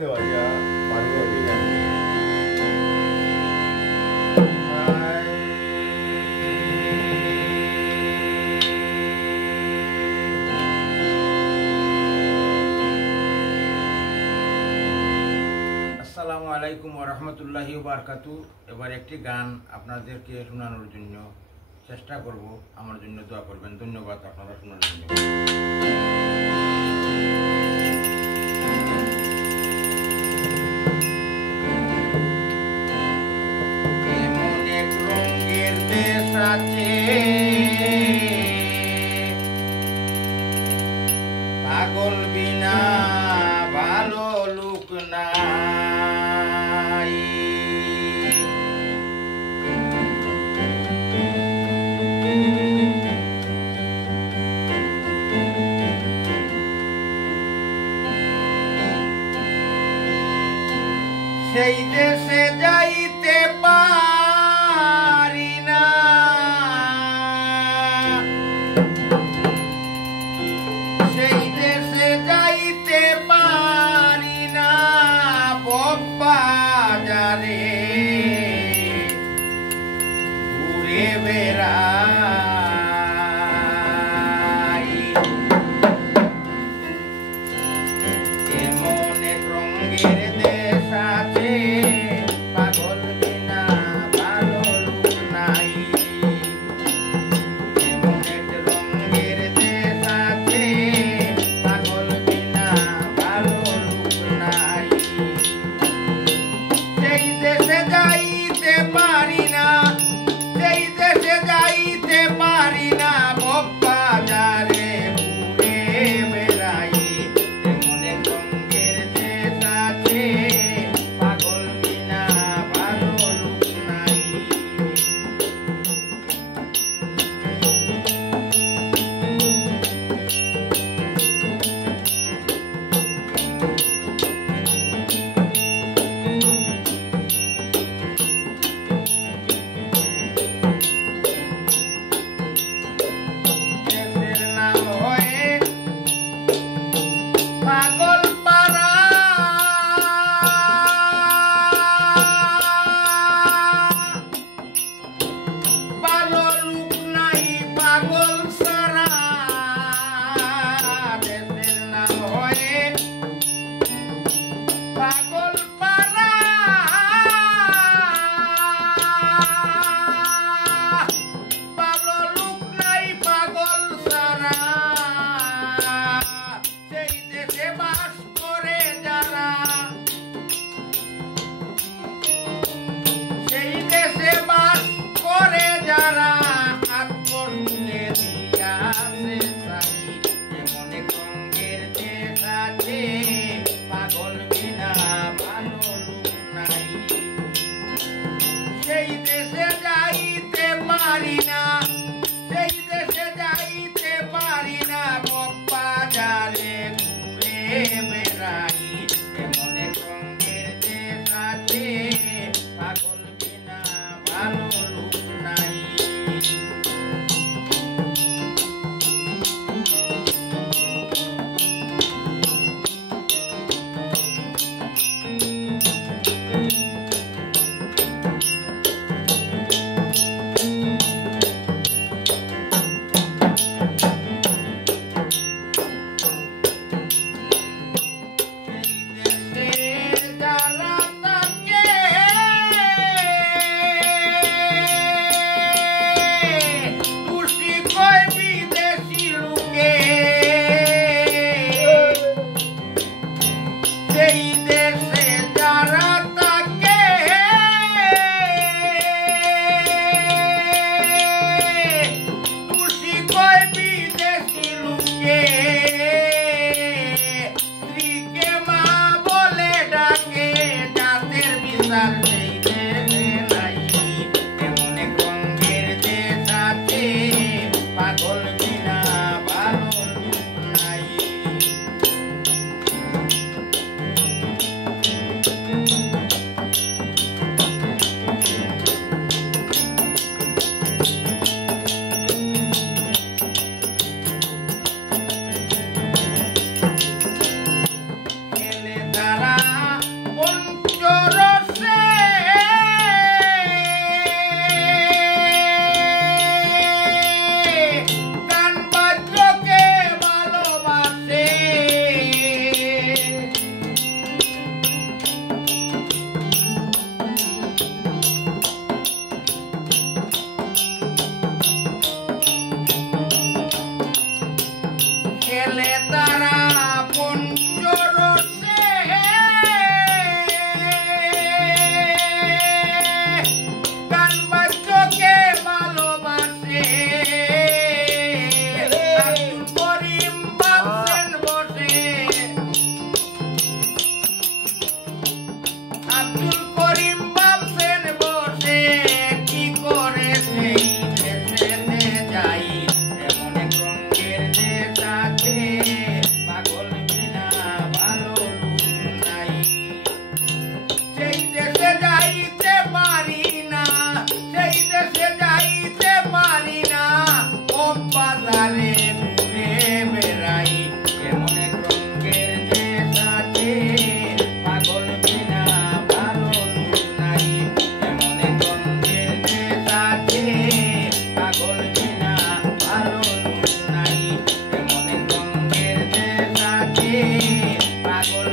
দেওয়ালিয়া পারবে বিরিয়ানি আসসালামু আলাইকুম ওয়া রাহমাতুল্লাহি ওয়া বারাকাতুহু। এবার একটি গান আপনাদেরকে শোনানোর জন্য চেষ্টা করব, আমার জন্য দোয়া করবেন। ধন্যবাদ আপনারা শোনার জন্য। পাগল বিনা ভালো লোক নাই, সেই দেশে যাইতে পারি না, সেই দেশে যাইতে পারি না, বাজারে ঘুরে বেড়াই। এমন এক রঙের দেশ আছে, পাগল বিনা ভালো লোক নাই। এমন এক রঙের দেশ আছে, পাগল বিনা ভালো লোক নাই। সেই দেশে যাইতে পারি না, সেই দেশে যাইতে পারি না, বাজারে ঘুরে বেড়াই। এমন এক রঙের দেশ আছে, পাগল বিনা ভালো লোক নাই। দেশের নাম হয়ে পাগল পাড়া, ভালো লোক নাই পাগল সারা। দেশের নাম হয়ে পাগল পাড়া, ভালো লোক নাই পাগল সারা। সেই দেশে বাস করে যারা, সেই দেশে বাস করে যারা, হাত করলে দিয়াছে সাই। এমন এক রঙের দেশ আছে, পাগল বিনা তারে ঘুরে বেড়াই এমন এক রঙের দেশ আছে পাগল বিনা ভালো নাই এমন এক রঙের দেশ আছে পাগল বিনা ভালো নাই এমন এক রঙের দেশ আছে পাগল